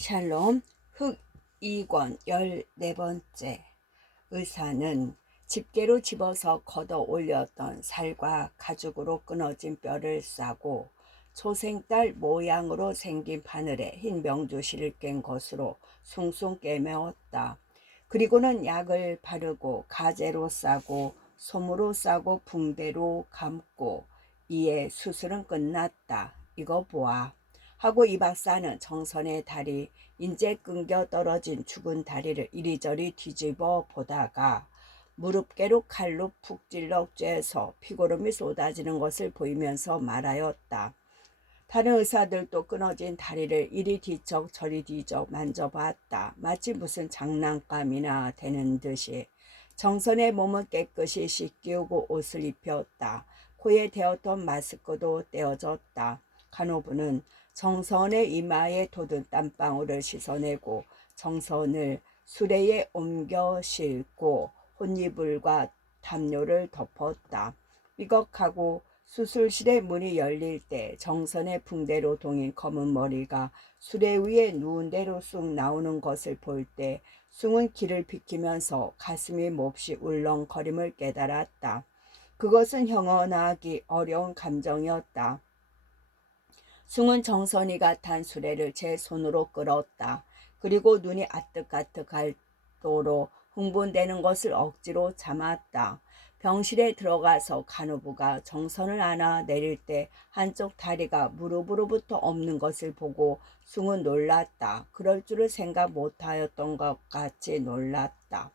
샬롬. 흑 2권 14번째. 의사는 집게로 집어서 걷어 올렸던 살과 가죽으로 끊어진 뼈를 싸고 초생딸 모양으로 생긴 바늘에 흰 명주실을 깬 것으로 숭숭 꿰매었다. 그리고는 약을 바르고 가재로 싸고 솜으로 싸고 붕대로 감고 이에 수술은 끝났다. 이거 보아. 하고 이 박사는 정선의 다리, 인제 끊겨 떨어진 죽은 다리를 이리저리 뒤집어 보다가 무릎깨로 칼로 푹 찔러 쬐서 피고름이 쏟아지는 것을 보이면서 말하였다. 다른 의사들도 끊어진 다리를 이리 뒤척 저리 뒤적 만져봤다. 마치 무슨 장난감이나 되는 듯이. 정선의 몸은 깨끗이 씻기우고 옷을 입혔다. 코에 대었던 마스크도 떼어졌다. 간호부는 정선의 이마에 돋은 땀방울을 씻어내고 정선을 수레에 옮겨 싣고 혼이불과 담요를 덮었다. 삐걱하고 수술실의 문이 열릴 때 정선의 붕대로 동인 검은 머리가 수레 위에 누운 대로 쑥 나오는 것을 볼 때 숭은 기를 비키면서 가슴이 몹시 울렁거림을 깨달았다. 그것은 형언하기 어려운 감정이었다. 숭은 정선이가 탄 수레를 제 손으로 끌었다. 그리고 눈이 아뜩아뜩할 도로 흥분되는 것을 억지로 참았다. 병실에 들어가서 간호부가 정선을 안아 내릴 때 한쪽 다리가 무릎으로부터 없는 것을 보고 숭은 놀랐다. 그럴 줄을 생각 못하였던 것 같이 놀랐다.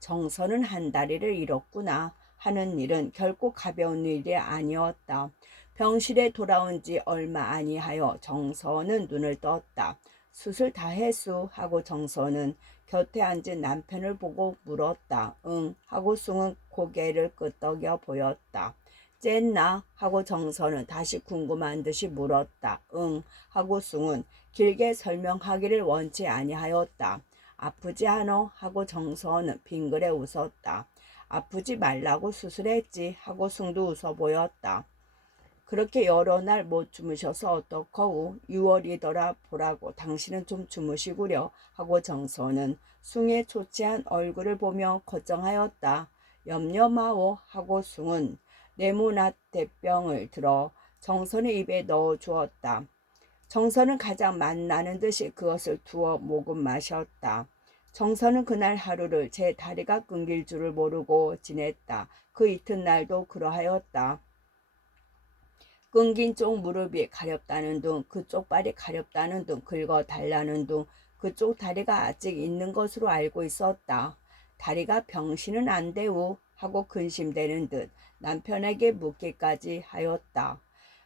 정선은 한 다리를 잃었구나 하는 일은 결코 가벼운 일이 아니었다. 병실에 돌아온 지 얼마 아니하여 정선은 눈을 떴다. 수술 다 했수 하고 정선은 곁에 앉은 남편을 보고 물었다. 응 하고 숭은 고개를 끄덕여 보였다. 쨌나 하고 정선은 다시 궁금한 듯이 물었다. 응 하고 숭은 길게 설명하기를 원치 아니하였다. 아프지 않어? 하고 정선은 빙그레 웃었다. 아프지 말라고 수술했지 하고 숭도 웃어 보였다. 그렇게 여러 날 못 주무셔서 어떡하우? 6월이더라 보라고 당신은 좀 주무시구려 하고 정선은 숭의 초췌한 얼굴을 보며 걱정하였다. 염려 마오 하고 숭은 네모난 대병을 들어 정선의 입에 넣어 주었다. 정선은 가장 맛나는 듯이 그것을 두어 모금 마셨다. 정선은 그날 하루를 제 다리가 끊길 줄을 모르고 지냈다. 그 이튿날도 그러하였다. 끊긴 쪽 무릎이 가렵다는 둥, 그쪽 발이 가렵다는 둥, 긁어달라는 둥, 그쪽 다리가 아직 있는 것으로 알고 있었다. 다리가 병신은 안 되우 하고 근심되는 듯 남편에게 묻기까지 하였다.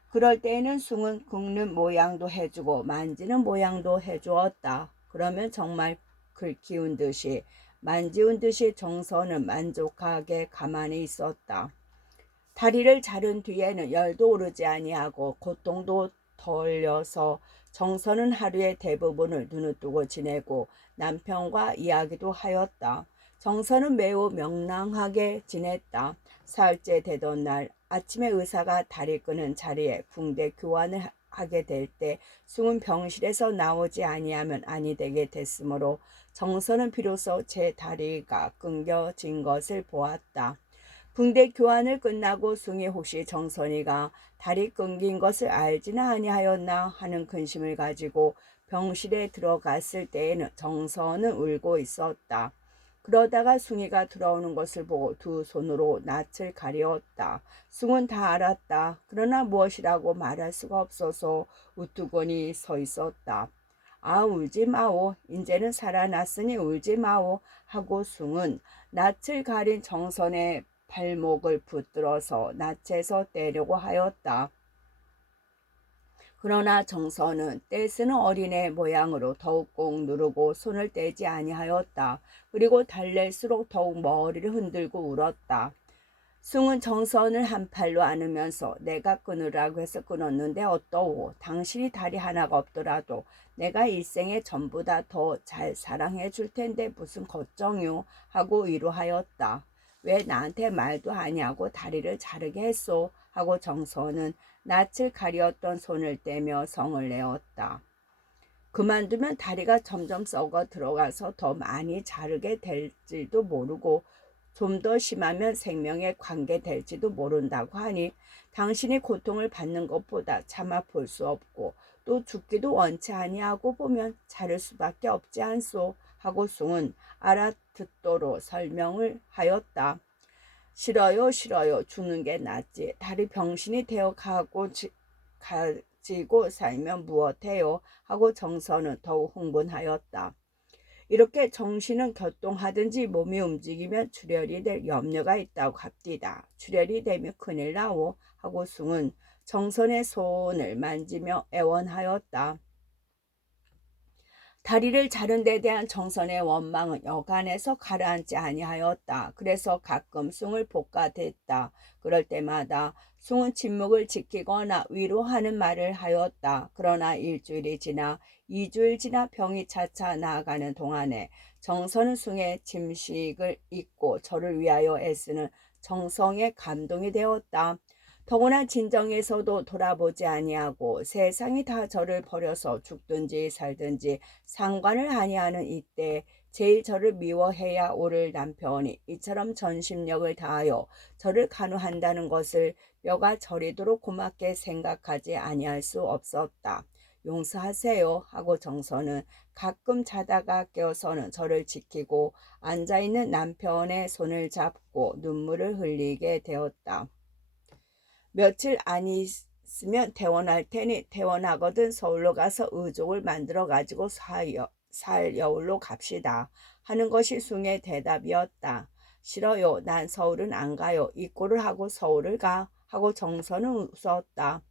그럴 때에는 숭은 긁는 모양도 해주고 만지는 모양도 해주었다. 그러면 정말 긁히운 듯이 만지운 듯이 정선은 만족하게 가만히 있었다. 다리를 자른 뒤에는 열도 오르지 아니하고 고통도 덜려서 정선은 하루의 대부분을 눈을 뜨고 지내고 남편과 이야기도 하였다. 정선은 매우 명랑하게 지냈다. 사흘째 되던 날 아침에 의사가 다리 끄는 자리에 붕대 교환을 하게 될 때 숭은 병실에서 나오지 아니하면 아니 되게 됐으므로 정선은 비로소 제 다리가 끊겨진 것을 보았다. 붕대 교환을 끝나고 숭이 혹시 정선이가 다리 끊긴 것을 알지는 아니하였나 하는 근심을 가지고 병실에 들어갔을 때에는 정선은 울고 있었다. 그러다가 숭이가 들어오는 것을 보고 두 손으로 낯을 가리었다. 숭은 다 알았다. 그러나 무엇이라고 말할 수가 없어서 우두거니 서 있었다. 아 울지 마오. 이제는 살아났으니 울지 마오 하고 숭은 낯을 가린 정선의 발목을 붙들어서 낯에서 떼려고 하였다. 그러나 정선은 떼쓰는 어린애 모양으로 더욱 꼭 누르고 손을 떼지 아니하였다. 그리고 달랠수록 더욱 머리를 흔들고 울었다. 숭은 정선을 한 팔로 안으면서 내가 끊으라고 해서 끊었는데 어떠오? 당신이 다리 하나가 없더라도 내가 일생에 전보다 더 잘 사랑해 줄 텐데 무슨 걱정요? 하고 위로하였다. 왜 나한테 말도 아니하고 다리를 자르게 했소? 하고 정선은 낯을 가리었던 손을 떼며 성을 내었다. 그만두면 다리가 점점 썩어 들어가서 더 많이 자르게 될지도 모르고 좀 더 심하면 생명에 관계될지도 모른다고 하니 당신이 고통을 받는 것보다 참아 볼 수 없고 또 죽기도 원치 아니하고 보면 자를 수밖에 없지 않소 하고 숭은 알아듣도록 설명을 하였다. 싫어요, 싫어요. 죽는 게 낫지. 다리 병신이 되어 가지고 살면 무엇해요? 하고 정선은 더욱 흥분하였다. 이렇게 정신은 교통하든지 몸이 움직이면 출혈이 될 염려가 있다고 합디다. 출혈이 되면 큰일 나오 하고 숭은 정선의 손을 만지며 애원하였다. 다리를 자른 데 대한 정선의 원망은 여간에서 가라앉지 아니하였다. 그래서 가끔 숭을 볶아댔다. 그럴 때마다 숭은 침묵을 지키거나 위로하는 말을 하였다. 그러나 일주일이 지나 2주일 지나 병이 차차 나아가는 동안에 정선은 숭의 침식을 잊고 저를 위하여 애쓰는 정성에 감동이 되었다. 더구나 진정에서도 돌아보지 아니하고 세상이 다 저를 버려서 죽든지 살든지 상관을 아니하는 이때 제일 저를 미워해야 옳을 남편이 이처럼 전심력을 다하여 저를 간호한다는 것을 뼈가 저리도록 고맙게 생각하지 아니할 수 없었다. 용서하세요 하고 정선은 가끔 자다가 깨어서는 저를 지키고 앉아있는 남편의 손을 잡고 눈물을 흘리게 되었다. 며칠 안 있으면 퇴원할 테니 퇴원하거든 서울로 가서 의족을 만들어 가지고 살여울로 갑시다 하는 것이 숭의 대답이었다. 싫어요. 난 서울은 안 가요. 입고를 하고 서울을 가 하고 정선은 웃었다.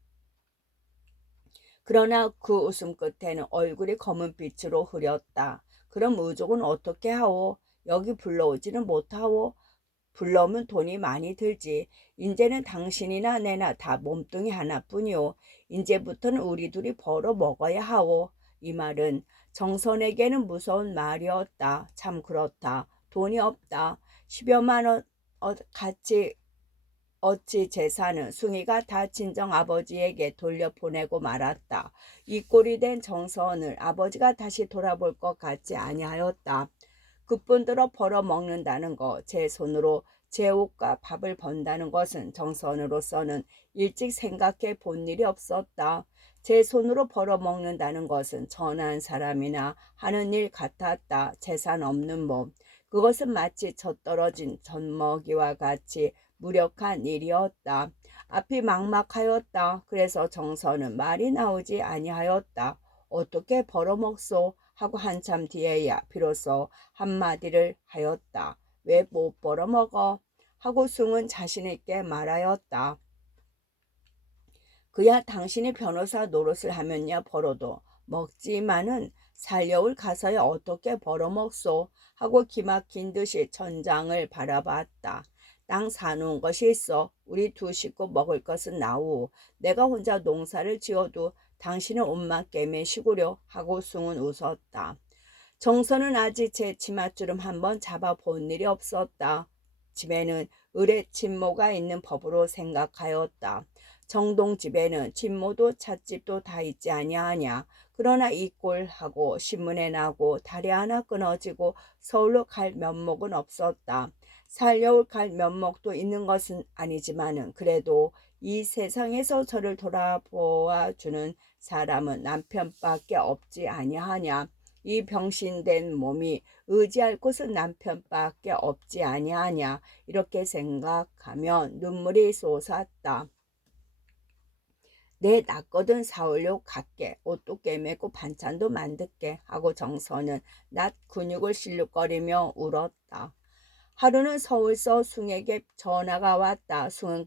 그러나 그 웃음 끝에는 얼굴이 검은 빛으로 흐렸다. 그럼 의족은 어떻게 하오? 여기 불러오지는 못하오? 불러오면 돈이 많이 들지. 인제는 당신이나 내나 다 몸뚱이 하나뿐이오. 인제부터는 우리 둘이 벌어 먹어야 하오. 이 말은 정선에게는 무서운 말이었다. 참 그렇다. 돈이 없다. 10여만 원 같이 어찌 재산은 숭이가 다 친정 아버지에게 돌려보내고 말았다. 이 꼴이 된 정선을 아버지가 다시 돌아볼 것 같지 아니하였다. 그뿐더러 벌어먹는다는 것, 제 손으로 제 옷과 밥을 번다는 것은 정선으로서는 일찍 생각해 본 일이 없었다. 제 손으로 벌어먹는다는 것은 전한 사람이나 하는 일 같았다. 재산 없는 몸. 그것은 마치 젖떨어진 젖먹이와 같이 무력한 일이었다. 앞이 막막하였다. 그래서 정선은 말이 나오지 아니하였다. 어떻게 벌어먹소? 하고 한참 뒤에야 비로소 한마디를 하였다. 왜 못 벌어먹어? 하고 숭은 자신있게 말하였다. 그야 당신이 변호사 노릇을 하면야 벌어도 먹지만은 살려울 가서야 어떻게 벌어먹소? 하고 기막힌 듯이 천장을 바라봤다. 땅 사놓은 것이 있어. 우리 두 식구 먹을 것은 나오. 내가 혼자 농사를 지어도 당신은 옷만 깨매시구려 하고 숭은 웃었다. 정선은 아직 제 치맛주름 한번 잡아본 일이 없었다. 집에는 을의 친모가 있는 법으로 생각하였다. 정동 집에는 친모도 찻집도 다 있지 아니하냐. 그러나 이 꼴하고 신문에 나고 다리 하나 끊어지고 서울로 갈 면목은 없었다. 살려올 갈 면목도 있는 것은 아니지만은 그래도 이 세상에서 저를 돌아보아 주는 사람은 남편밖에 없지 아니하냐. 이 병신된 몸이 의지할 곳은 남편밖에 없지 아니하냐. 이렇게 생각하면 눈물이 솟았다. 내 낫거든 사올려 갈게. 옷도 꿰매고 반찬도 만들게 하고 정선은 낫 근육을 실룩거리며 울었다. 하루는 서울서 숭에게 전화가 왔다. 숭은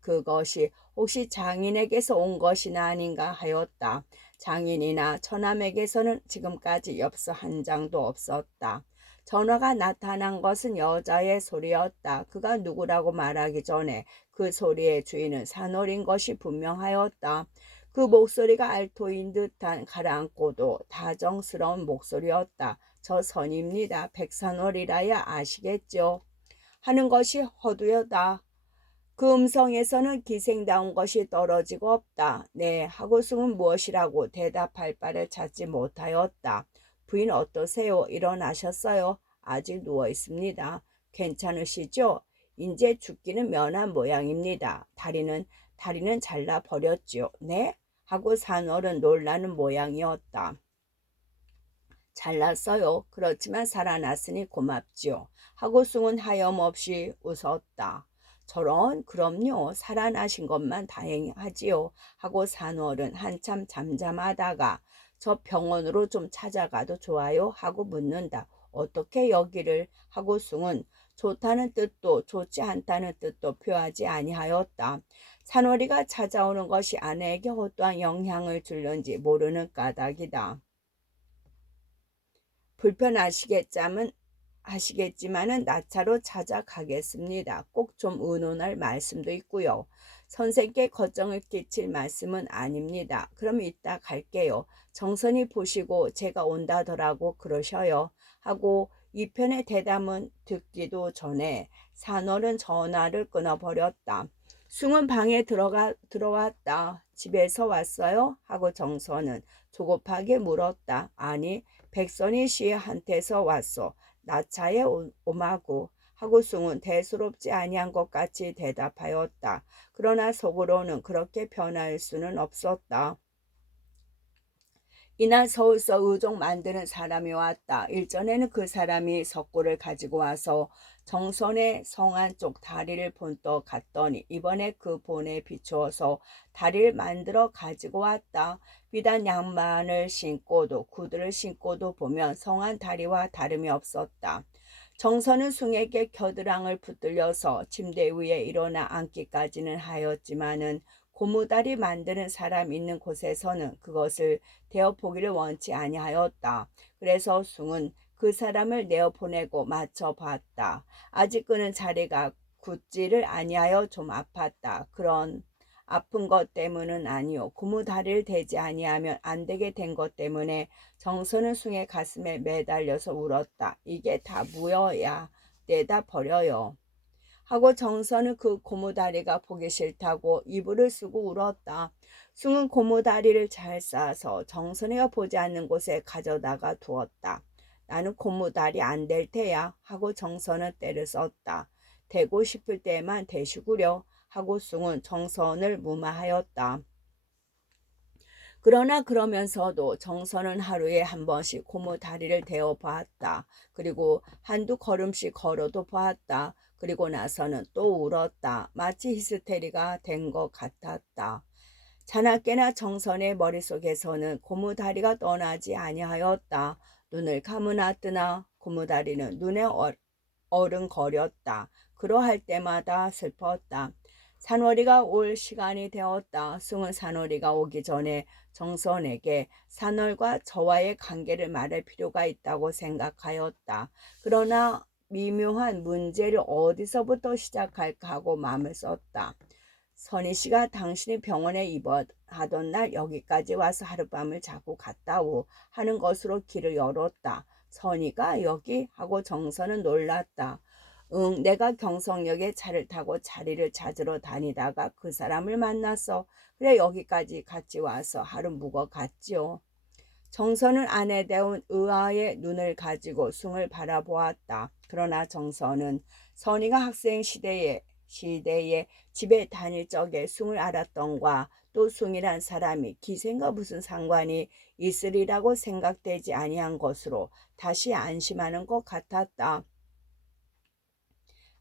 그것이 혹시 장인에게서 온 것이나 아닌가 하였다. 장인이나 처남에게서는 지금까지 엽서 한 장도 없었다. 전화가 나타난 것은 여자의 소리였다. 그가 누구라고 말하기 전에 그 소리의 주인은 산월인 것이 분명하였다. 그 목소리가 알토인 듯한 가라앉고도 다정스러운 목소리였다. 저 선입니다. 백산월이라야 아시겠죠? 하는 것이 허두여다. 그 음성에서는 기생다운 것이 떨어지고 없다. 네, 하고 숭은 무엇이라고 대답할 바를 찾지 못하였다. 부인 어떠세요? 일어나셨어요? 아직 누워 있습니다. 괜찮으시죠? 이제 죽기는 면한 모양입니다. 다리는 잘라 버렸지요. 네? 하고 산월은 놀라는 모양이었다. 잘났어요. 그렇지만 살아났으니 고맙지요. 하고 숭은 하염없이 웃었다. 저런, 그럼요. 살아나신 것만 다행하지요. 하고 산월은 한참 잠잠하다가 저 병원으로 좀 찾아가도 좋아요? 하고 묻는다. 어떻게 여기를? 하고 숭은 좋다는 뜻도 좋지 않다는 뜻도 표하지 아니하였다. 산월이가 찾아오는 것이 아내에게 어떠한 영향을 줄는지 모르는 까닭이다. 하시겠지만은 나차로 찾아가겠습니다. 꼭 좀 의논할 말씀도 있고요. 선생께 걱정을 끼칠 말씀은 아닙니다. 그럼 이따 갈게요. 정선이 보시고 제가 온다더라고 그러셔요. 하고 이 편의 대담은 듣기도 전에 산월은 전화를 끊어버렸다. 숭은 방에 들어왔다. 집에서 왔어요? 하고 정선은 조급하게 물었다. 아니, 백선희 씨한테서 왔소. 나차에 오마구. 하고 숭은 대수롭지 아니한 것 같이 대답하였다. 그러나 속으로는 그렇게 변할 수는 없었다. 이날 서울서 의족 만드는 사람이 왔다. 일전에는 그 사람이 석고를 가지고 와서 정선의 성 안쪽 다리를 본떠 갔더니 이번에 그 본에 비추어서 다리를 만들어 가지고 왔다. 비단 양반을 신고도 구두를 신고도 보면 성안 다리와 다름이 없었다. 정선은 숭에게 겨드랑을 붙들려서 침대 위에 일어나 앉기까지는 하였지만은 고무다리 만드는 사람 있는 곳에서는 그것을 대어보기를 원치 아니하였다. 그래서 숭은 그 사람을 내어보내고 맞춰봤다. 아직 그는 자리가 굳지를 아니하여 좀 아팠다. 그런 아픈 것 때문은 아니요. 고무다리를 대지 아니하면 안 되게 된 것 때문에 정선은 숭의 가슴에 매달려서 울었다. 이게 다 무여야 내다 버려요. 하고 정선은 그 고무다리가 보기 싫다고 이불을 쓰고 울었다. 숭은 고무다리를 잘 싸서 정선이가 보지 않는 곳에 가져다가 두었다. 나는 고무다리 안 될 테야 하고 정선은 때를 썼다. 대고 싶을 때만 대시구려 하고 숭은 정선을 무마하였다. 그러나 그러면서도 정선은 하루에 한 번씩 고무 다리를 대어 보았다. 그리고 한두 걸음씩 걸어도 보았다. 그리고 나서는 또 울었다. 마치 히스테리가 된 것 같았다. 자나깨나 정선의 머릿속에서는 고무다리가 떠나지 아니하였다. 눈을 감으나 뜨나 고무다리는 눈에 어른거렸다. 그러할 때마다 슬펐다. 산월이가 올 시간이 되었다. 숭은 산월이가 오기 전에 정선에게 산월과 저와의 관계를 말할 필요가 있다고 생각하였다. 그러나 미묘한 문제를 어디서부터 시작할까 하고 마음을 썼다. 선희 씨가 당신이 병원에 입원하던 날 여기까지 와서 하룻밤을 자고 갔다오 하는 것으로 길을 열었다. 선희가 여기? 하고 정선은 놀랐다. 응, 내가 경성역에 차를 타고 자리를 찾으러 다니다가 그 사람을 만났어. 그래 여기까지 같이 와서 하루 묵어 갔지요. 정선은 아내다운 의아의 눈을 가지고 숭을 바라보았다. 그러나 정선은 선희가 학생 시대에 집에 다닐 적에 숭을 알았던과 또 숭이란 사람이 기생과 무슨 상관이 있으리라고 생각되지 아니한 것으로 다시 안심하는 것 같았다.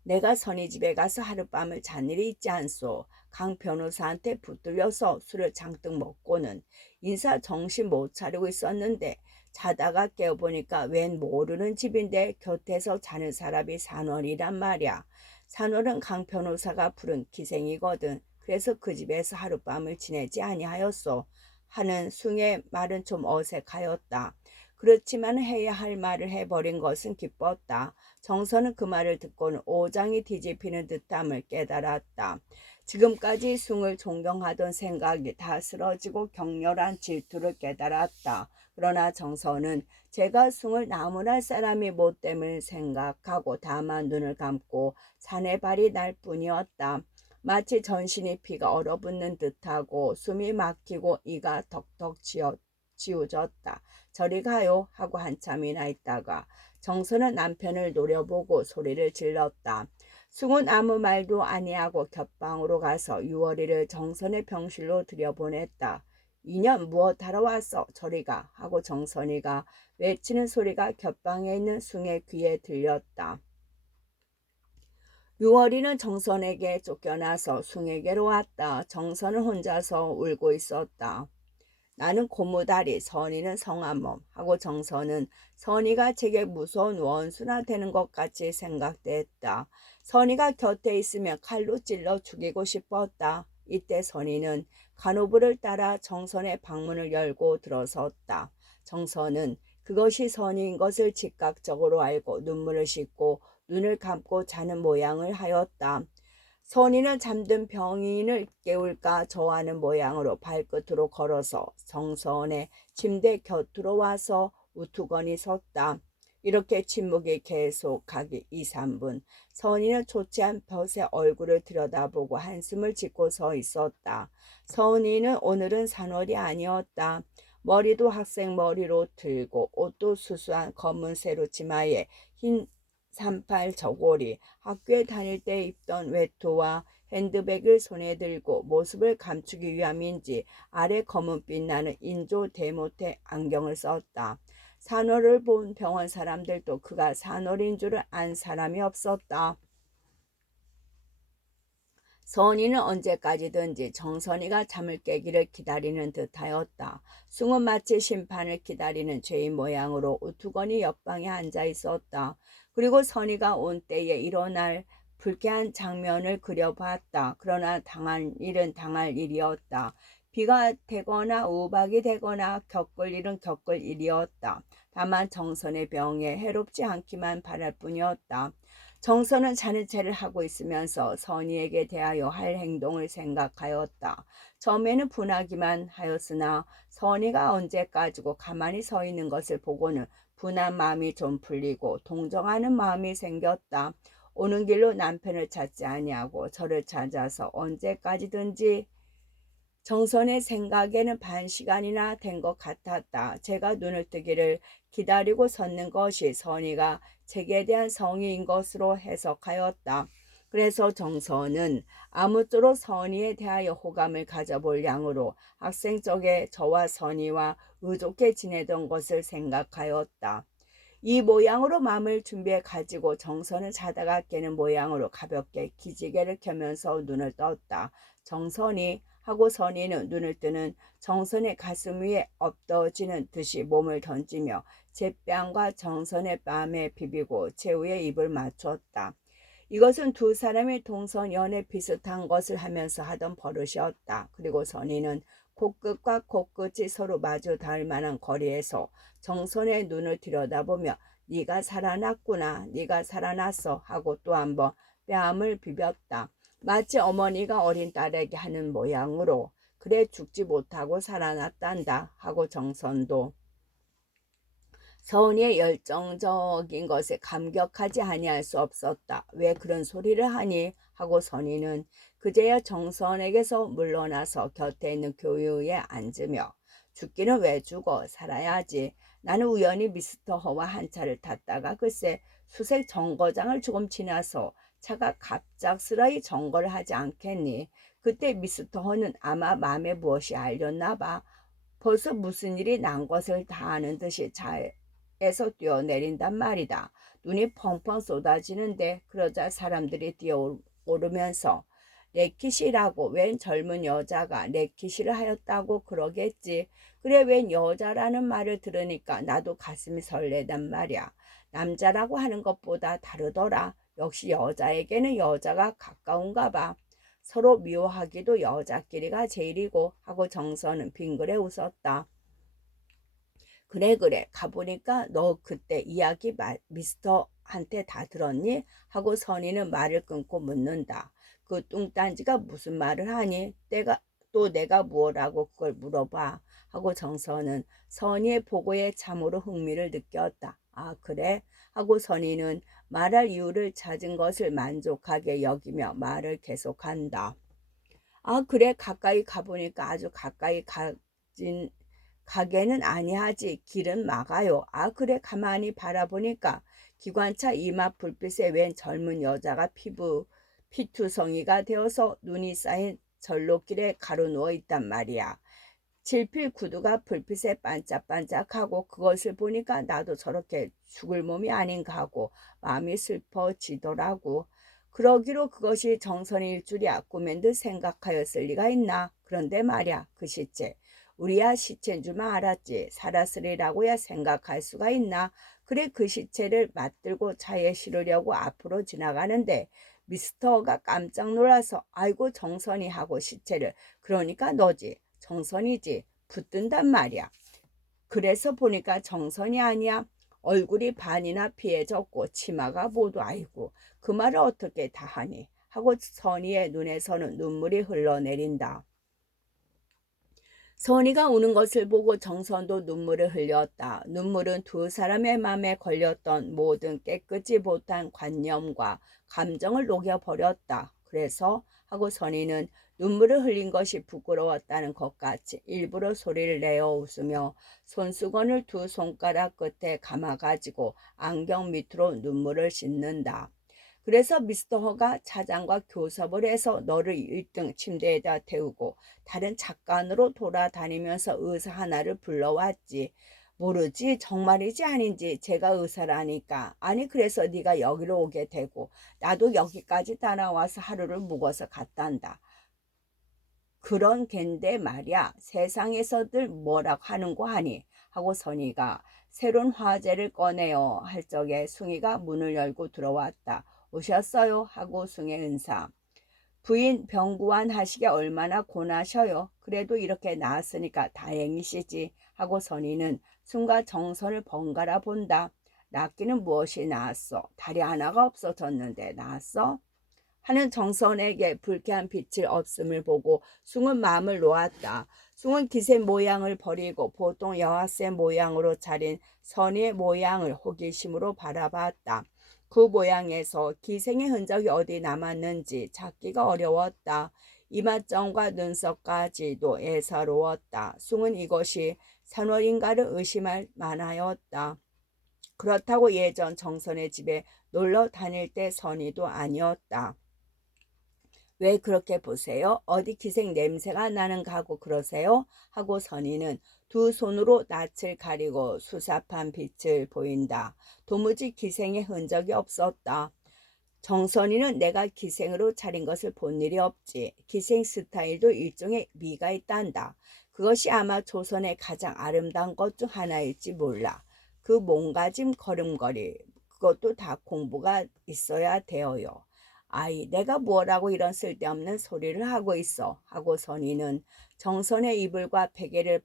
내가 선희 집에 가서 하룻밤을 잔 일이 있지 않소. 강 변호사한테 붙들려서 술을 잔뜩 먹고는 인사 정신 못 차리고 있었는데 자다가 깨어보니까 웬 모르는 집인데 곁에서 자는 사람이 산월이란 말이야. 산월은 강 변호사가 부른 기생이거든. 그래서 그 집에서 하룻밤을 지내지 아니하였소. 하는 숭의 말은 좀 어색하였다. 그렇지만 해야 할 말을 해버린 것은 기뻤다. 정선은 그 말을 듣고는 오장이 뒤집히는 듯함을 깨달았다. 지금까지 숭을 존경하던 생각이 다 쓰러지고 격렬한 질투를 깨달았다. 그러나 정선은 제가 숭을 나무랄 사람이 못됨을 생각하고 다만 눈을 감고 사내발이 날 뿐이었다. 마치 전신이 피가 얼어붙는 듯하고 숨이 막히고 이가 턱턱 지워졌다. 저리 가요 하고 한참이나 있다가 정선은 남편을 노려보고 소리를 질렀다. 숭은 아무 말도 아니하고 곁방으로 가서 유월이를 정선의 병실로 들여보냈다. 이년 무엇하러 왔어? 저리가 하고 정선이가 외치는 소리가 곁방에 있는 숭의 귀에 들렸다. 유월이는 정선에게 쫓겨나서 숭에게로 왔다. 정선은 혼자서 울고 있었다. 나는 고무다리, 선이는 성한몸 하고 정선은 선이가 제게 무서운 원수나 되는 것 같이 생각됐다. 선이가 곁에 있으면 칼로 찔러 죽이고 싶었다. 이때 선이는 간호부를 따라 정선의 방문을 열고 들어섰다. 정선은 그것이 선이인 것을 즉각적으로 알고 눈물을 씻고 눈을 감고 자는 모양을 하였다. 선이는 잠든 병인을 깨울까 저하는 모양으로 발끝으로 걸어서 정선의 침대 곁으로 와서 우투건이 섰다. 이렇게 침묵이 계속하기 2, 3분. 선이는 초췌한 볕에 얼굴을 들여다보고 한숨을 짓고 서 있었다. 선이는 오늘은 산월이 아니었다. 머리도 학생 머리로 들고 옷도 수수한 검은 세루치마에 흰 산팔 저고리, 학교에 다닐 때 입던 외투와 핸드백을 손에 들고 모습을 감추기 위함인지 아래 검은빛 나는 인조 대모테 안경을 썼다. 산호를 본 병원 사람들도 그가 산호인 줄을 안 사람이 없었다. 선이는 언제까지든지 정선이가 잠을 깨기를 기다리는 듯하였다. 숭은 마치 심판을 기다리는 죄인 모양으로 우투건이 옆방에 앉아 있었다. 그리고 선이가 온 때에 일어날 불쾌한 장면을 그려봤다. 그러나 당할 일은 당할 일이었다. 비가 되거나 우박이 되거나 겪을 일은 겪을 일이었다. 다만 정선의 병에 해롭지 않기만 바랄 뿐이었다. 정선은 자는 채를 하고 있으면서 선희에게 대하여 할 행동을 생각하였다. 처음에는 분하기만 하였으나 선희가 언제까지고 가만히 서 있는 것을 보고는 분한 마음이 좀 풀리고 동정하는 마음이 생겼다. 오는 길로 남편을 찾지 아니하고 저를 찾아서 언제까지든지 정선의 생각에는 반 시간이나 된 것 같았다. 제가 눈을 뜨기를 기다리고 섰는 것이 선이가 제게 대한 성의인 것으로 해석하였다. 그래서 정선은 아무쪼록 선의에 대하여 호감을 가져볼 양으로 학생 쪽에 저와 선의와 의좋게 지내던 것을 생각하였다. 이 모양으로 마음을 준비해 가지고 정선을 자다가 깨는 모양으로 가볍게 기지개를 켜면서 눈을 떴다. 정선이 하고 선이는 눈을 뜨는 정선의 가슴 위에 엎떠지는 듯이 몸을 던지며 제 뺨과 정선의 뺨에 비비고 최후의 입을 맞췄다. 이것은 두 사람의 동서연애 비슷한 것을 하면서 하던 버릇이었다. 그리고 선이는 코끝과 코끝이 서로 마주 닿을 만한 거리에서 정선의 눈을 들여다보며 네가 살아났구나, 네가 살아났어 하고 또 한번 뺨을 비볐다. 마치 어머니가 어린 딸에게 하는 모양으로 그래 죽지 못하고 살아났단다 하고 정선도 서은이의 열정적인 것에 감격하지 아니할 수 없었다. 왜 그런 소리를 하니? 하고 선이는 그제야 정선에게서 물러나서 곁에 있는 교유에 앉으며 죽기는 왜 죽어? 살아야지. 나는 우연히 미스터 허와 한 차를 탔다가 글쎄 수색 정거장을 조금 지나서 차가 갑작스러이 정거를 하지 않겠니? 그때 미스터 허는 아마 마음에 무엇이 알렸나 봐. 벌써 무슨 일이 난 것을 다 아는 듯이 차에서 뛰어내린단 말이다. 눈이 펑펑 쏟아지는데 그러자 사람들이 뛰어오르면서 레킷이라고 웬 젊은 여자가 레킷을 하였다고 그러겠지. 그래 웬 여자라는 말을 들으니까 나도 가슴이 설레단 말이야. 남자라고 하는 것보다 다르더라. 역시 여자에게는 여자가 가까운가 봐. 서로 미워하기도 여자끼리가 제일이고 하고 정선은 빙그레 웃었다. 그래 가보니까 너 그때 이야기 미스터한테 다 들었니? 하고 선이는 말을 끊고 묻는다. 그 뚱딴지가 무슨 말을 하니? 또 내가 뭐라고 그걸 물어봐. 하고 정선은 선의의 보고에 참으로 흥미를 느꼈다. 아, 그래? 하고 선의는 말할 이유를 찾은 것을 만족하게 여기며 말을 계속한다. 아, 그래. 가까이 가보니까 아주 가까이 가게는 아니하지. 길은 막아요. 아, 그래. 가만히 바라보니까 기관차 이마 불빛에 웬 젊은 여자가 피투성이가 되어서 눈이 쌓인 절로길에 가로누워 있단 말이야. 질필 구두가 불빛에 반짝반짝하고 그것을 보니까 나도 저렇게 죽을 몸이 아닌가 하고 마음이 슬퍼지더라고. 그러기로 그것이 정선일 줄이야 꿈엔 듯 생각하였을 리가 있나. 그런데 말야 그 시체 우리야 시체인 줄만 알았지 살았으리라고야 생각할 수가 있나. 그래 그 시체를 맞들고 차에 실으려고 앞으로 지나가는데 미스터가 깜짝 놀라서 아이고 정선이 하고 시체를 그러니까 너지 정선이지 붙든단 말이야. 그래서 보니까 정선이 아니야. 얼굴이 반이나 피해졌고 치마가 모두 아이고 그 말을 어떻게 다 하니 하고 선이의 눈에서는 눈물이 흘러내린다. 선이가 우는 것을 보고 정선도 눈물을 흘렸다. 눈물은 두 사람의 맘에 걸렸던 모든 깨끗이 못한 관념과 감정을 녹여버렸다. 그래서 하고 선이는 눈물을 흘린 것이 부끄러웠다는 것 같이 일부러 소리를 내어 웃으며 손수건을 두 손가락 끝에 감아가지고 안경 밑으로 눈물을 씻는다. 그래서 미스터 허가 차장과 교섭을 해서 너를 1등 침대에다 태우고 다른 작간으로 돌아다니면서 의사 하나를 불러왔지. 모르지 정말이지 아닌지 제가 의사라니까. 아니 그래서 네가 여기로 오게 되고 나도 여기까지 따라와서 하루를 묵어서 갔단다. 그런 갠데 말이야 세상에서들 뭐라고 하는고 하니 하고 선이가 새로운 화제를 꺼내어 할 적에 숭이가 문을 열고 들어왔다. 오셨어요? 하고 숭의 은사. 부인 병구안 하시게 얼마나 고나셔요. 그래도 이렇게 나았으니까 다행이시지 하고 선이는 숭과 정선을 번갈아 본다. 낫기는 무엇이 나았어? 다리 하나가 없어졌는데 나았어? 하는 정선에게 불쾌한 빛을 없음을 보고 숭은 마음을 놓았다. 숭은 기세 모양을 버리고 보통 여학생 모양으로 차린 선의의 모양을 호기심으로 바라봤다. 그 모양에서 기생의 흔적이 어디 남았는지 찾기가 어려웠다. 이맛점과 눈썹까지도 애사로웠다. 숭은 이것이 산월인가를 의심할 만하였다. 그렇다고 예전 정선의 집에 놀러 다닐 때 선의도 아니었다. 왜 그렇게 보세요? 어디 기생 냄새가 나는가 하고 그러세요? 하고 선이는 두 손으로 낯을 가리고 수사판 빛을 보인다. 도무지 기생의 흔적이 없었다. 정선이는 내가 기생으로 차린 것을 본 일이 없지. 기생 스타일도 일종의 미가 있단다. 그것이 아마 조선의 가장 아름다운 것 중 하나일지 몰라. 그 몸가짐 걸음걸이 그것도 다 공부가 있어야 되어요. 아이 내가 뭐라고 이런 쓸데없는 소리를 하고 있어 하고 선이는 정선의 이불과 베개를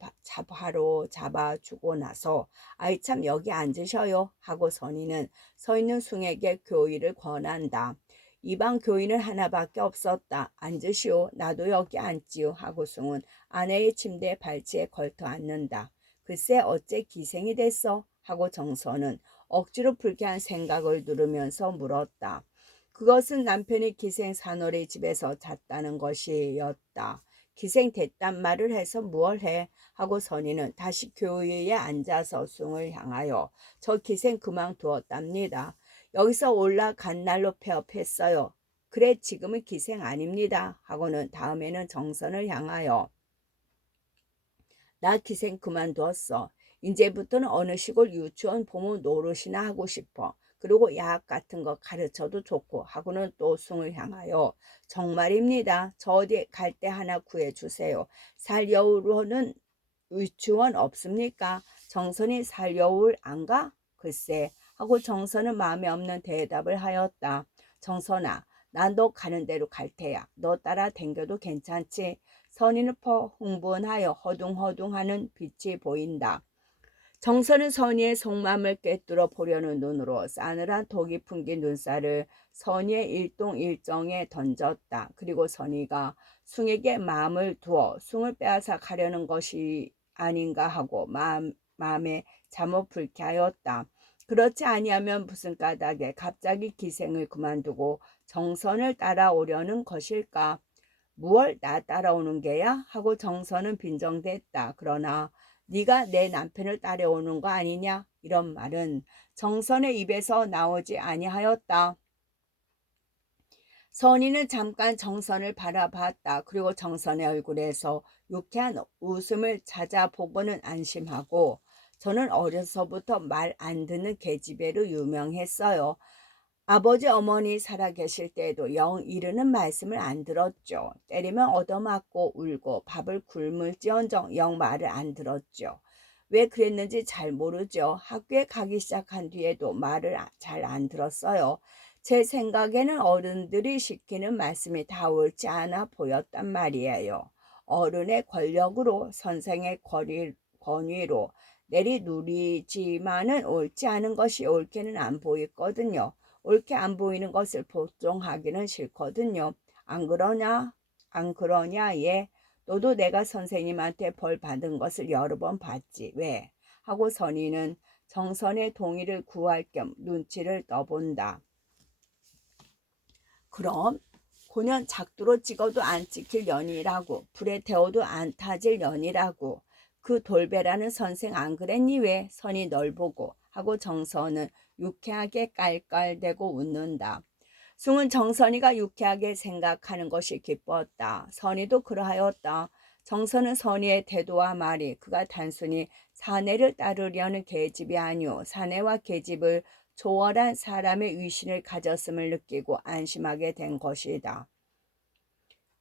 바로 잡아주고 나서 아이 참 여기 앉으셔요 하고 선이는 서 있는 숭에게 교의를 권한다. 이방 교인은 하나밖에 없었다. 앉으시오. 나도 여기 앉지요. 하고 숭은 아내의 침대 발치에 걸터 앉는다. 글쎄 어째 기생이 됐어? 하고 정선은 억지로 불쾌한 생각을 누르면서 물었다. 그것은 남편이 기생 산월의 집에서 잤다는 것이었다. 기생 됐단 말을 해서 무얼 해? 하고 선이는 다시 교위에 앉아서 숭을 향하여 저 기생 그만두었답니다. 여기서 올라간 날로 폐업했어요. 그래 지금은 기생 아닙니다. 하고는 다음에는 정선을 향하여 나 기생 그만두었어. 이제부터는 어느 시골 유치원 부모 노릇이나 하고 싶어. 그리고 약 같은 거 가르쳐도 좋고 하고는 또 숭을 향하여 정말입니다. 저 어디 갈 때 하나 구해주세요. 살여우로는 유치원 없습니까? 정선이 살여울 안 가? 글쎄 하고 정선은 마음에 없는 대답을 하였다. 정선아 난 너 가는 대로 갈 테야. 너 따라 댕겨도 괜찮지? 선이는 흥분하여 허둥허둥하는 빛이 보인다. 정선은 선의의 속마음을 꿰뚫어 보려는 눈으로 싸늘한 독이 풍긴 눈살을 선의의 일동일정에 던졌다. 그리고 선의가 숭에게 마음을 두어 숭을 빼앗아 가려는 것이 아닌가 하고 마음에 잠옷 불쾌하였다. 그렇지 아니하면 무슨 까닭에 갑자기 기생을 그만두고 정선을 따라오려는 것일까? 무얼 나 따라오는 게야? 하고 정선은 빈정댔다. 그러나 네가 내 남편을 따라오는 거 아니냐? 이런 말은 정선의 입에서 나오지 아니하였다. 선희는 잠깐 정선을 바라봤다. 그리고 정선의 얼굴에서 유쾌한 웃음을 찾아보고는 안심하고, 저는 어려서부터 말 안 듣는 계집애로 유명했어요. 아버지 어머니 살아계실 때에도 영 이르는 말씀을 안 들었죠. 때리면 얻어맞고 울고 밥을 굶을지언정 영 말을 안 들었죠. 왜 그랬는지 잘 모르죠. 학교에 가기 시작한 뒤에도 말을 잘 안 들었어요. 제 생각에는 어른들이 시키는 말씀이 다 옳지 않아 보였단 말이에요. 어른의 권력으로 선생의 권위로 내리누리지만은 옳지 않은 것이 옳게는 안 보이거든요. 옳게 안 보이는 것을 복종하기는 싫거든요. 안 그러냐? 안 그러냐? 예. 너도 내가 선생님한테 벌 받은 것을 여러 번 봤지. 왜? 하고 선희는 정선의 동의를 구할 겸 눈치를 떠본다. 그럼 고년 작두로 찍어도 안 찍힐 년이라고, 불에 태워도 안 타질 년이라고. 그 돌배라는 선생 안 그랬니? 왜? 선이 널 보고. 하고 정선은 유쾌하게 깔깔대고 웃는다. 숭은 정선이가 유쾌하게 생각하는 것이 기뻤다. 선이도 그러하였다. 정선은 선이의 태도와 말이 그가 단순히 사내를 따르려는 계집이 아니오 사내와 계집을 초월한 사람의 위신을 가졌음을 느끼고 안심하게 된 것이다.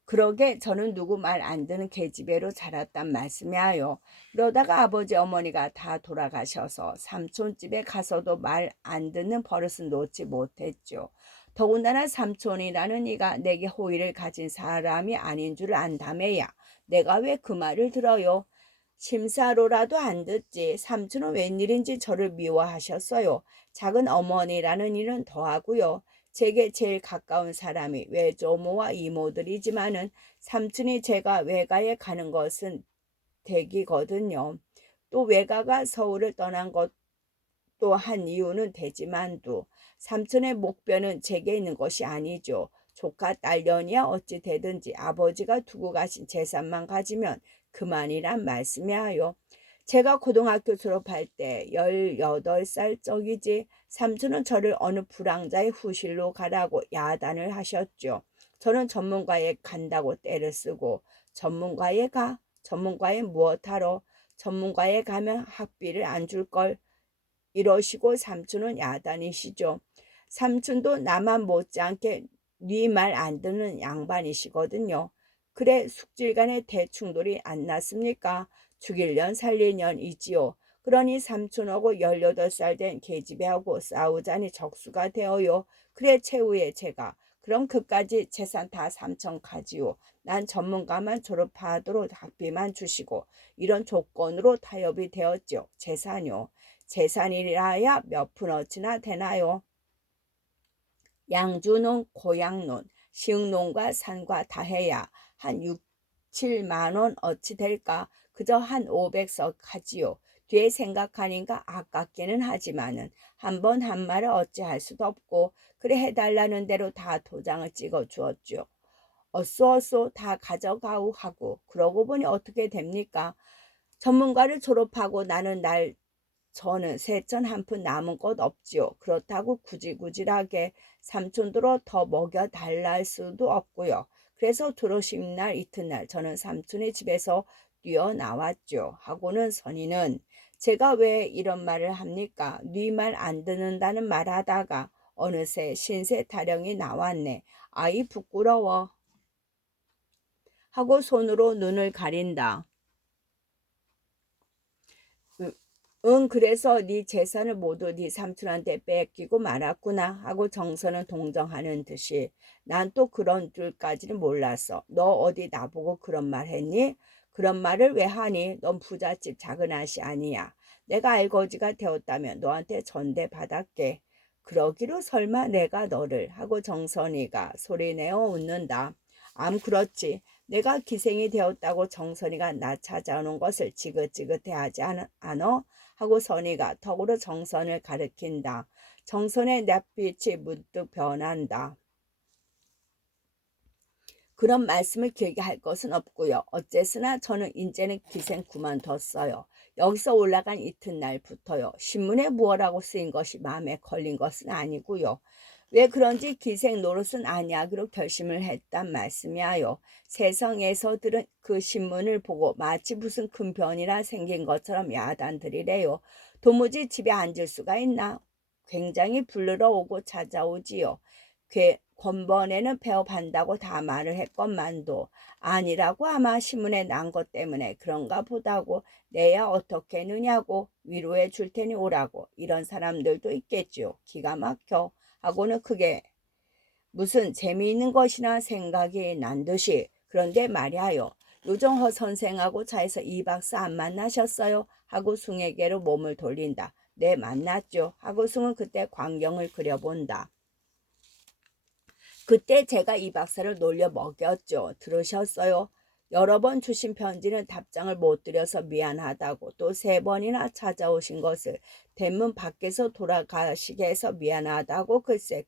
그러게 저는 누구 말 안 듣는 계집애로 자랐단 말씀이에요. 그러다가 아버지 어머니가 다 돌아가셔서 삼촌집에 가서도 말 안 듣는 버릇은 놓지 못했죠. 더군다나 삼촌이라는 이가 내게 호의를 가진 사람이 아닌 줄 안다며야 내가 왜 그 말을 들어요? 심사로라도 안 듣지. 삼촌은 웬일인지 저를 미워하셨어요. 작은 어머니라는 일은 더하고요. 제게 제일 가까운 사람이 외조모와 이모들이지만은 삼촌이 제가 외가에 가는 것은 댁이거든요. 또 외가가 서울을 떠난 것도 한 이유는 되지만도 삼촌의 목표는 제게 있는 것이 아니죠. 조카 딸년이야 어찌 되든지 아버지가 두고 가신 재산만 가지면 그만이란 말씀이에요. 제가 고등학교 졸업할 때 18살 적이지 삼촌은 저를 어느 불황자의 후실로 가라고 야단을 하셨죠. 저는 전문가에 간다고 떼를 쓰고 전문가에 가? 전문가에 무엇하러? 전문가에 가면 학비를 안 줄걸? 이러시고 삼촌은 야단이시죠. 삼촌도 나만 못지않게 네 말 안 듣는 양반이시거든요. 그래 숙질간의 대충돌이 안 났습니까? 죽일년 살릴년이지요. 그러니 삼촌하고 18살 된 계집애하고 싸우자니 적수가 되어요. 그래 최후에 제가 그럼 그까지 재산 다 삼촌 가지요. 난 전문가만 졸업하도록 학비만 주시고 이런 조건으로 타협이 되었죠. 재산요. 재산이라야 몇 푼어치나 되나요? 양주농, 고향논, 시흥농과 산과 다 해야 한 6, 7만 원 어치 될까? 그저 한 500석 하지요. 뒤에 생각하니까 아깝기는 하지만은 한 번 한 말을 어찌할 수도 없고 그래 해달라는 대로 다 도장을 찍어 주었죠. 어쏘어쏘 다 가져가우 하고 그러고 보니 어떻게 됩니까? 전문가를 졸업하고 저는 세천 한 푼 남은 것 없지요. 그렇다고 구질구질하게 삼촌들로 더 먹여 달랄 수도 없고요. 그래서 들어오신 날 이튿날 저는 삼촌의 집에서 뛰어나왔죠. 하고는 선희는 제가 왜 이런 말을 합니까? 네 말 안 듣는다는 말 하다가 어느새 신세 타령이 나왔네. 아이 부끄러워. 하고 손으로 눈을 가린다. 응, 그래서 네 재산을 모두 네 삼촌한테 뺏기고 말았구나 하고 정선은 동정하는 듯이 난 또 그런 줄까지는 몰랐어. 너 어디 나보고 그런 말 했니? 그런 말을 왜 하니? 넌 부잣집 작은 아씨 아니야. 내가 알거지가 되었다면 너한테 전대 받았게. 그러기로 설마 내가 너를 하고 정선이가 소리내어 웃는다. 암 그렇지. 내가 기생이 되었다고 정선이가 나 찾아오는 것을 지긋지긋해하지 않어? 하고 선이가 턱으로 정선을 가리킨다. 정선의 낯빛이 문득 변한다. 그런 말씀을 길게 할 것은 없고요. 어째서나 저는 이제는 기생 그만뒀어요. 여기서 올라간 이튿날부터요. 신문에 무엇라고 쓰인 것이 마음에 걸린 것은 아니고요. 왜 그런지 기생 노릇은 아니하기로 결심을 했단 말씀이야요. 세상에서 들은 그 신문을 보고 마치 무슨 큰 변이나 생긴 것처럼 야단들이래요. 도무지 집에 앉을 수가 있나? 굉장히 부르러 오고 찾아오지요. 권번에는 폐업한다고 다 말을 했건만도 아니라고 아마 신문에 난 것 때문에 그런가 보다고 내야 어떻게 느냐고 위로해 줄 테니 오라고 이런 사람들도 있겠지요. 기가 막혀 하고는 그게 무슨 재미있는 것이나 생각이 난 듯이 그런데 말이야요. 노정허 선생하고 차에서 이 박사 안 만나셨어요? 하고 숭에게로 몸을 돌린다. 네 만났죠. 하고 숭은 그때 광경을 그려본다. 그때 제가 이 박사를 놀려 먹였죠. 들으셨어요? 여러 번 주신 편지는 답장을 못 드려서 미안하다고 또 3번이나 찾아오신 것을 대문 밖에서 돌아가시게 해서 미안하다고 글쎄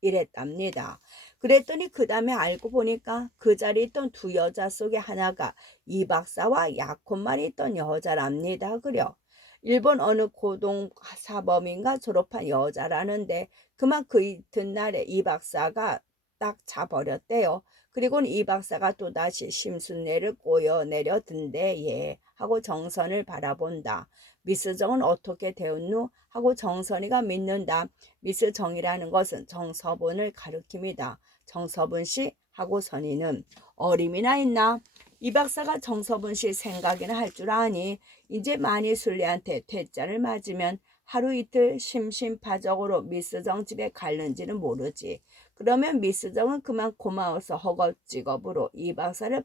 이랬답니다. 그랬더니 그 다음에 알고 보니까 그 자리에 있던 2 여자 속에 하나가 이 박사와 약혼만 있던 여자랍니다. 그려. 일본 어느 고동사범인가 졸업한 여자라는데 그만 그 이튿날에 이 박사가 딱 차버렸대요. 그리고는 이 박사가 또다시 심순례를 꼬여내려든대 예 하고 정선을 바라본다. 미스 정은 어떻게 되었누? 하고 정선이가 묻는다. 미스 정이라는 것은 정서분을 가리킵니다. 정서분 씨? 하고 선이는 어림이나 있나? 이 박사가 정서분 씨 생각이나 할 줄 아니? 이제 만일 순례한테 퇴짜를 맞으면 하루 이틀 심심파적으로 미스 정 집에 갈는지는 모르지. 그러면 미스정은 그만 고마워서 허겁지겁으로 이 박사를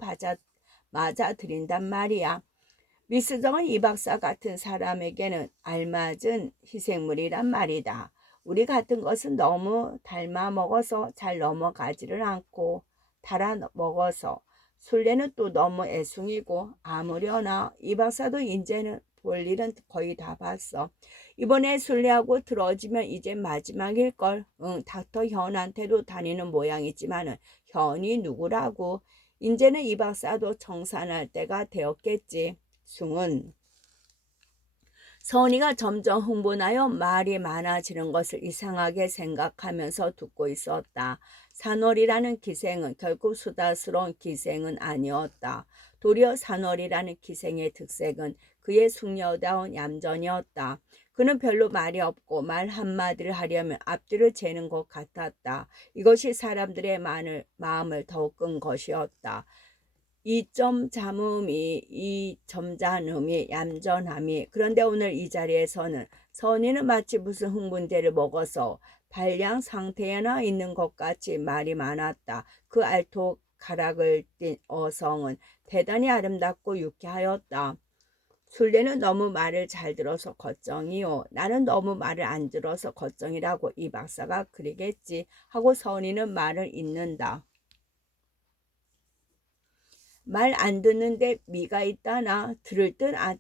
맞아들인단 말이야. 미스정은 이 박사 같은 사람에게는 알맞은 희생물이란 말이다. 우리 같은 것은 너무 닮아 먹어서 잘 넘어가지를 않고 달아 먹어서 술래는 또 너무 애숭이고 아무려나 이 박사도 이제는 볼 일은 거의 다 봤어. 이번에 순례하고 들어지면 이제 마지막일걸. 응, 닥터 현한테도 다니는 모양이지만은 현이 누구라고. 이제는 이 박사도 정산할 때가 되었겠지. 숭은 선이가 점점 흥분하여 말이 많아지는 것을 이상하게 생각하면서 듣고 있었다. 산월이라는 기생은 결국 수다스러운 기생은 아니었다. 도리어 산월이라는 기생의 특색은 그의 숙녀다운 얌전이었다. 그는 별로 말이 없고 말 한마디를 하려면 앞뒤를 재는 것 같았다. 이것이 사람들의 마음을 더욱 끈 것이었다. 이 점잖음이 얌전함이 그런데 오늘 이 자리에서는 선이는 마치 무슨 흥분제를 먹어서 발량 상태에나 있는 것 같이 말이 많았다. 그 알토 가락을 띤 어성은 대단히 아름답고 유쾌하였다. 순례는 너무 말을 잘 들어서 걱정이요. 나는 너무 말을 안 들어서 걱정이라고 이 박사가 그러겠지 하고 선이는 말을 잇는다. 말 안 듣는데 미가 있다나 들을 듯 안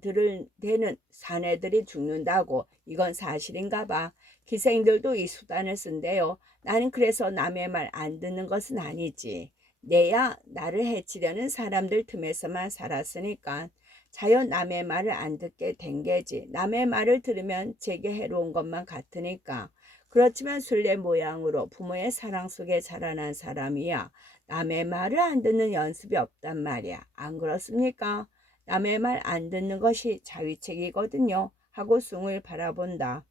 들을 때는 사내들이 죽는다고. 이건 사실인가 봐. 기생들도 이 수단을 쓴대요. 나는 그래서 남의 말 안 듣는 것은 아니지. 내야 나를 해치려는 사람들 틈에서만 살았으니까 자연 남의 말을 안 듣게 된 게지. 남의 말을 들으면 제게 해로운 것만 같으니까. 그렇지만 순례 모양으로 부모의 사랑 속에 자라난 사람이야. 남의 말을 안 듣는 연습이 없단 말이야. 안 그렇습니까? 남의 말 안 듣는 것이 자위책이거든요. 하고 숭을 바라본다.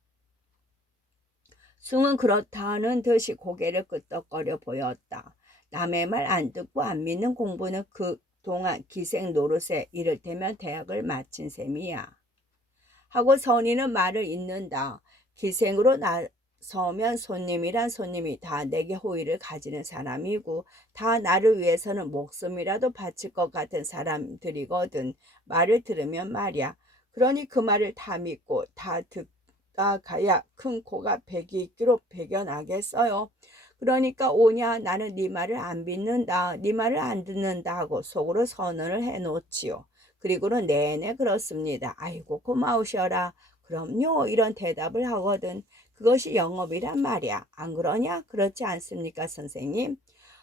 숭은 그렇다는 듯이 고개를 끄덕거려 보였다. 남의 말 안 듣고 안 믿는 공부는 그동안 기생 노릇에 이를테면 대학을 마친 셈이야. 하고 선이는 말을 잇는다. 기생으로 나서면 손님이 다 내게 호의를 가지는 사람이고 다 나를 위해서는 목숨이라도 바칠 것 같은 사람들이거든. 말을 들으면 말이야. 그러니 그 말을 다 믿고 다 듣다 가야 큰 코가 백이 있기로 배겨나겠어요. 그러니까 오냐 나는 네 말을 안 믿는다 네 말을 안 듣는다 하고 속으로 선언을 해놓지요. 그리고는 내내 그렇습니다. 아이고 고마우셔라. 그럼요 이런 대답을 하거든. 그것이 영업이란 말이야. 안 그러냐? 그렇지 않습니까 선생님?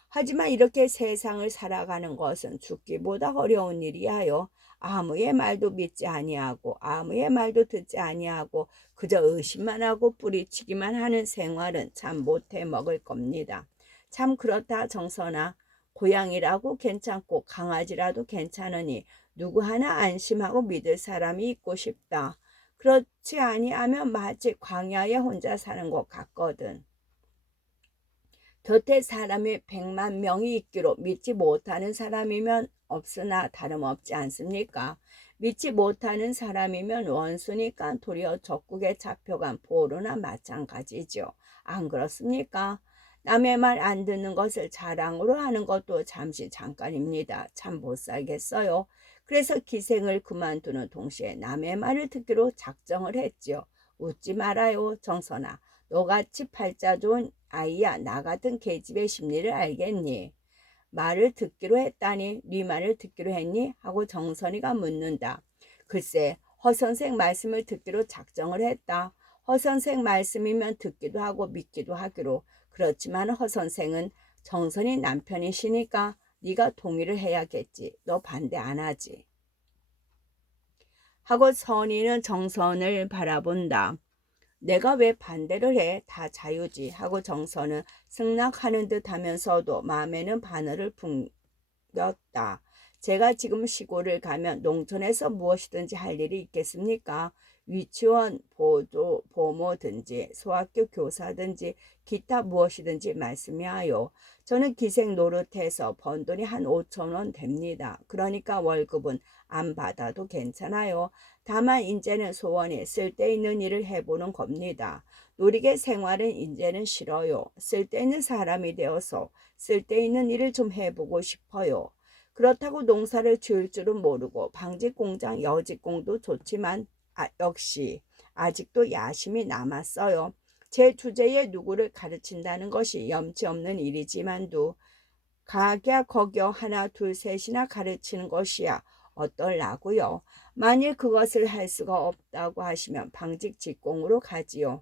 하지만 이렇게 세상을 살아가는 것은 죽기보다 어려운 일이야요. 아무의 말도 믿지 아니하고 아무의 말도 듣지 아니하고 그저 의심만 하고 뿌리치기만 하는 생활은 참 못해 먹을 겁니다. 참 그렇다 정선아. 고양이라고 괜찮고 강아지라도 괜찮으니 누구 하나 안심하고 믿을 사람이 있고 싶다. 그렇지 아니하면 마치 광야에 혼자 사는 것 같거든. 곁에 사람이 100만 명이 있기로 믿지 못하는 사람이면 없으나 다름없지 않습니까? 믿지 못하는 사람이면 원수니까 도리어 적국에 잡혀간 포로나 마찬가지죠. 안 그렇습니까? 남의 말 안 듣는 것을 자랑으로 하는 것도 잠시 잠깐입니다. 참 못 살겠어요. 그래서 기생을 그만두는 동시에 남의 말을 듣기로 작정을 했지요. 웃지 말아요, 정선아. 너같이 팔자 좋은 아이야 나 같은 계집의 심리를 알겠니? 말을 듣기로 했다니 네 말을 듣기로 했니? 하고 정선이가 묻는다. 글쎄 허선생 말씀을 듣기로 작정을 했다. 허선생 말씀이면 듣기도 하고 믿기도 하기로. 그렇지만 허선생은 정선이 남편이시니까 네가 동의를 해야겠지. 너 반대 안 하지? 하고 선이는 정선을 바라본다. 내가 왜 반대를 해? 다 자유지 하고 정선은 승낙하는 듯 하면서도 마음에는 바늘을 붕겼다. 제가 지금 시골을 가면 농촌에서 무엇이든지 할 일이 있겠습니까? 유치원 보모든지 소학교 교사든지 기타 무엇이든지 말씀이하요. 저는 기생 노릇해서 번 돈이 한 5천 원 됩니다. 그러니까 월급은 안 받아도 괜찮아요. 다만 이제는 소원이 쓸데있는 일을 해보는 겁니다. 노리개 생활은 이제는 싫어요. 쓸데있는 사람이 되어서 쓸데있는 일을 좀 해보고 싶어요. 그렇다고 농사를 지을 줄은 모르고 방직공장 여직공도 좋지만 역시 아직도 야심이 남았어요. 제 주제에 누구를 가르친다는 것이 염치 없는 일이지만도 각야 거겨 하나 둘 셋이나 가르치는 것이야 어떨라고요. 만일 그것을 할 수가 없다고 하시면 방직 직공으로 가지요.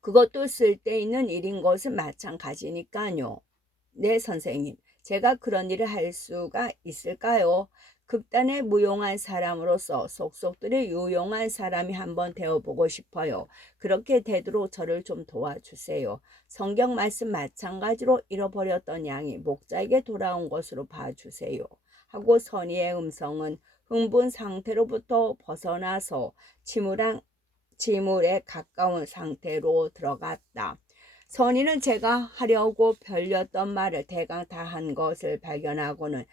그것도 쓸데있는 일인 것은 마찬가지니까요. 네 선생님, 제가 그런 일을 할 수가 있을까요? 극단의 무용한 사람으로서 속속들이 유용한 사람이 한번 되어보고 싶어요. 그렇게 되도록 저를 좀 도와주세요. 성경 말씀 마찬가지로 잃어버렸던 양이 목자에게 돌아온 것으로 봐주세요. 하고 선의의 음성은 흥분 상태로부터 벗어나서 지물에 가까운 상태로 들어갔다. 선의는 제가 하려고 벌렸던 말을 대강 다 한 것을 발견하고는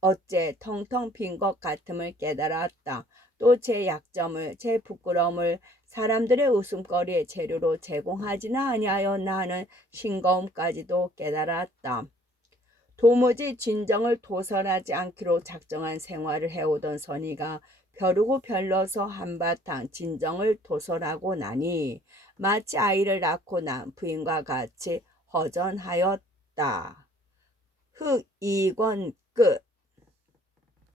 어째 텅텅 빈 것 같음을 깨달았다. 또 제 약점을, 제 부끄러움을 사람들의 웃음거리의 재료로 제공하지는 아니하였나 하는 싱거움까지도 깨달았다. 도무지 진정을 도설하지 않기로 작정한 생활을 해오던 선의가 벼르고 별러서 한바탕 진정을 도설하고 나니 마치 아이를 낳고 난 부인과 같이 허전하였다. 흑이권 끝.